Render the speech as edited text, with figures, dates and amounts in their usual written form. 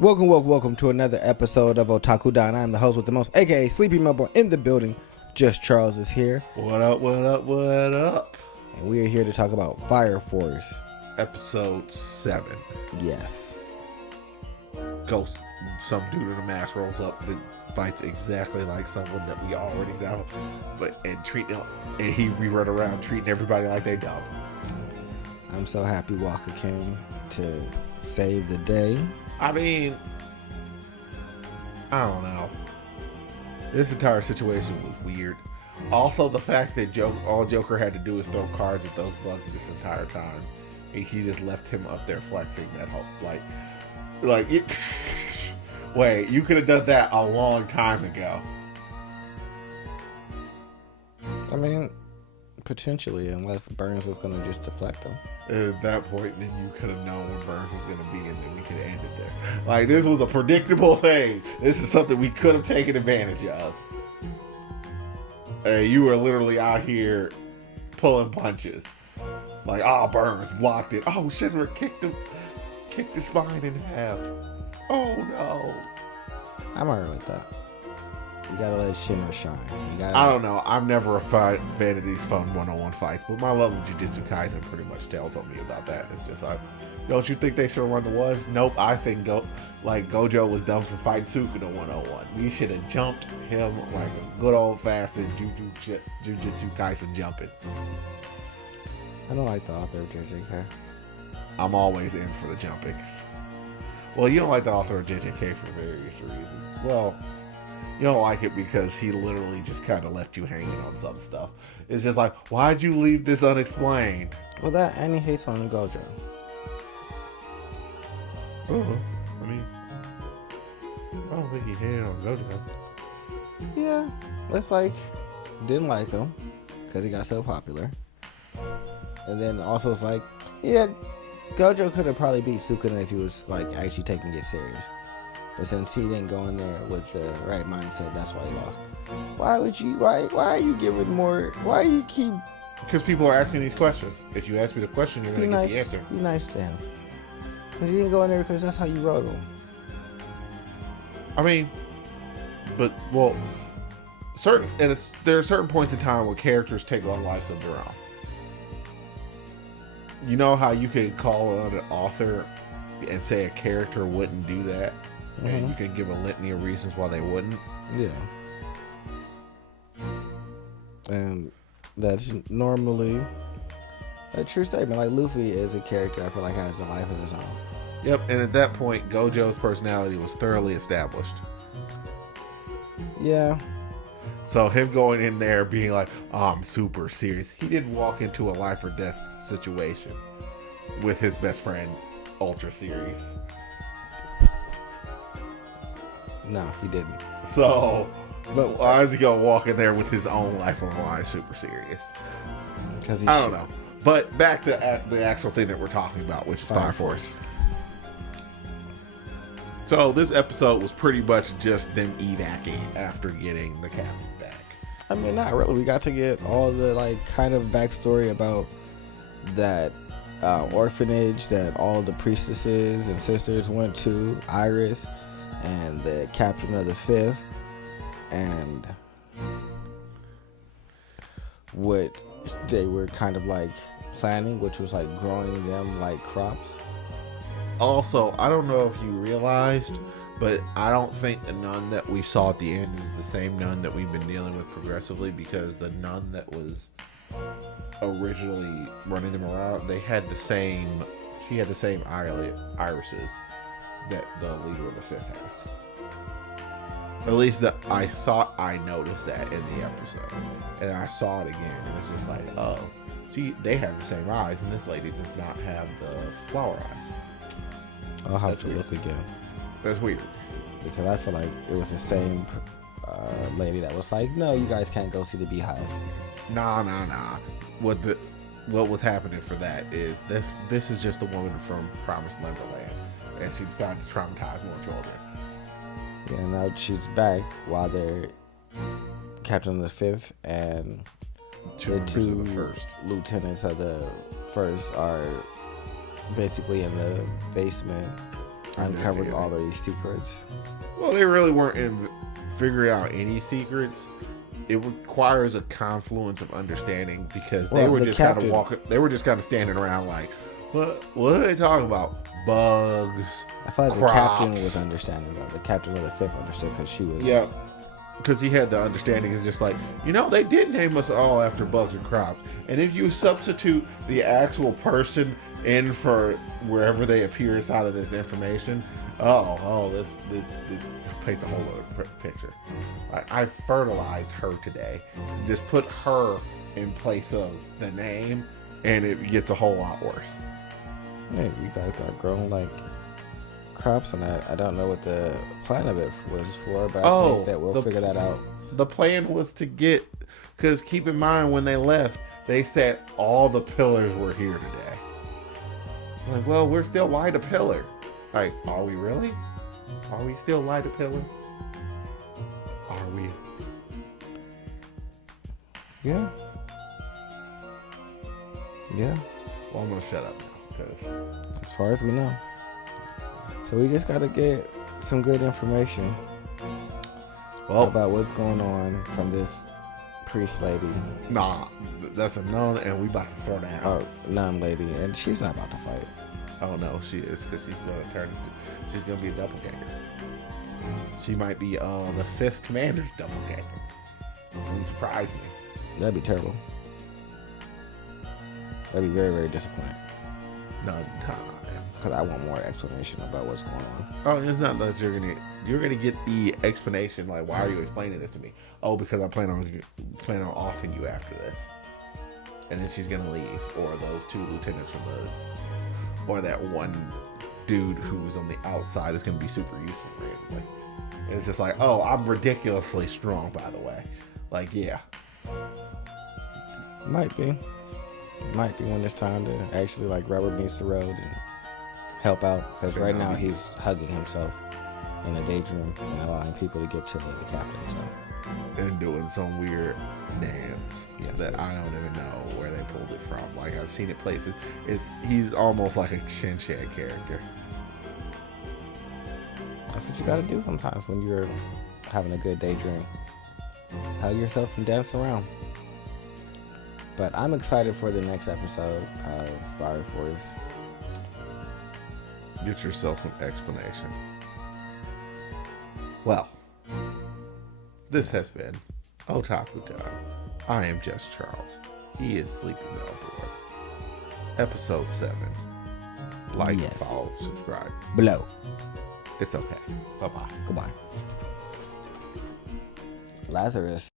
Welcome to another episode of Otaku Don. I'm the host with the most, aka Sleepy Mumble in the building. Just Charles is here. What up? And we are here to talk about Fire Force. Episode 7. Yes. Ghost, some dude in a mask rolls up that fights exactly like someone that we already know, and we run around treating everybody like they dumb. I'm so happy Walker came to save the day. I mean, I don't know. This entire situation was weird. Also, the fact that all Joker had to do was throw cards at those bugs this entire time, and he just left him up there flexing that whole wait, you could have done that a long time ago. I mean, potentially, unless Burns was going to just deflect him. At that point, then you could have known when Burns was going to be, and then we could have ended this. Like, this was a predictable thing. This is something we could have taken advantage of. You were literally out here pulling punches. Like, Burns blocked it. Oh, Shinra kicked his spine in half. Oh, no. I'm alright with that. You gotta let Shinra shine. I don't know. I'm never a fan of these fun one-on-one fights, but my love of Jujutsu Kaisen pretty much tells on me about that. It's just like, don't you think they should have run the was? Nope. I think Gojo was done for fighting Sukuna one-on-one. We should have jumped him like a good old-fashioned Jujutsu Kaisen jumping. I don't like the author of JJK. I'm always in for the jumpings. Well, you don't like the author of JJK for various reasons. Well, you don't like it because he literally just kind of left you hanging on some stuff. It's just like, why'd you leave this unexplained? Well, that and he hates on Gojo. I mean, I don't think he hated on Gojo. Yeah, it's like, didn't like him because he got so popular. And then also it's like, yeah, Gojo could have probably beat Sukuna if he was like actually taking it serious. But since he didn't go in there with the right mindset, that's why he lost. Why are you giving more? Why you keep? Because people are asking these questions. If you ask me the question, you're going to get the answer. Be nice to him. But he didn't go in there because that's how you wrote him. I mean, but, well, there are certain points in time where characters take on lives of their own. You know how you could call out an author and say a character wouldn't do that? Mm-hmm. And you can give a litany of reasons why they wouldn't? Yeah. And that's normally a true statement. Like, Luffy is a character I feel like has a life of his own. Yep, and at that point, Gojo's personality was thoroughly established. Yeah. So him going in there being like, I'm super serious. He didn't walk into a life or death situation with his best friend, ultra serious. No, he didn't. So, but why is he gonna walk in there with his own life on the line, super serious? Because I don't know. But back to the actual thing that we're talking about, which is Fire Force. So this episode was pretty much just them evacing after getting the captain back. I mean, not really. We got to get all the like kind of backstory about that orphanage that all of the priestesses and sisters went to, Iris and the captain of the Fifth, and what they were kind of like planning, which was like growing them like crops. Also, I don't know if you realized, but I don't think the nun that we saw at the end is the same nun that we've been dealing with progressively, because the nun that was originally running them around, she had the same irises that the leader of the Fifth has. At least I thought I noticed that in the episode, and I saw it again, and it's just like, oh, they have the same eyes, and this lady does not have the flower eyes. I'll have to look again. That's weird. Because I feel like it was the same lady that was like, no, you guys can't go see the beehive. Nah. What was happening for that is this is just the woman from Promised Neverland, and she decided to traumatize more children. Yeah, now she's back while they're Captain of the Fifth and the two lieutenants of the First are basically in the basement uncovered all of these secrets. Well, they really weren't in figuring out any secrets. It requires a confluence of understanding because they were just kind of walking. They were just kind of standing around like, what are they talking about? Bugs. I feel like crops. the captain was understanding though. The captain of the 5th understood because she was. Yeah. Because he had the understanding. It's just like, they did name us all after bugs and crops. And if you substitute the actual person in for wherever they appear inside of this information, this paints a whole other picture. I fertilized her today. Just put her in place of the name, and it gets a whole lot worse. Yeah, you guys got grown like crops, and I don't know what the plan of it was for, but I think that we'll figure that out. The plan was to get, because keep in mind when they left, they said all the pillars were here today. Like, well, we're still Light of Pillar. Like, are we really? Are we still Light of Pillar? Are we? Yeah. Yeah. Well, I'm gonna shut up now because as far as we know. So we just gotta get some good information about what's going on from this priest lady. Nah, that's a nun, and we about to throw down. Oh, nun lady, and she's not about to fight. Oh no, she is, because she's gonna be a doppelganger. She might be the 5th commander's doppelganger. Wouldn't surprise me. That'd be terrible. That'd be very, very disappointing. None time. Because I want more explanation about what's going on. Oh, it's not that you're gonna get the explanation. Like, why are you explaining this to me? Oh, because I plan on offing you after this. And then she's gonna leave, or those 2 lieutenants or that one dude who's on the outside is gonna be super useful randomly. And it's just like, oh, I'm ridiculously strong, by the way. Like, yeah. Might be when it's time to actually like rubber meets the road and help out, because right now he's hugging himself in a daydream and allowing people to get to the captain. So, and doing some weird dance that I don't even know where they pulled it from. Like, I've seen it places. He's almost like a Shin Chan character. That's what you gotta do sometimes when you're having a good daydream. Hug yourself and dance around. But I'm excited for the next episode of Fire Force. Get yourself some explanation. Well, this has been Otaku Time. I am Just Charles. He is Sleepy Melbourne. Episode 7. Like, follow, subscribe. Below. It's okay. Bye-bye. Goodbye. Lazarus.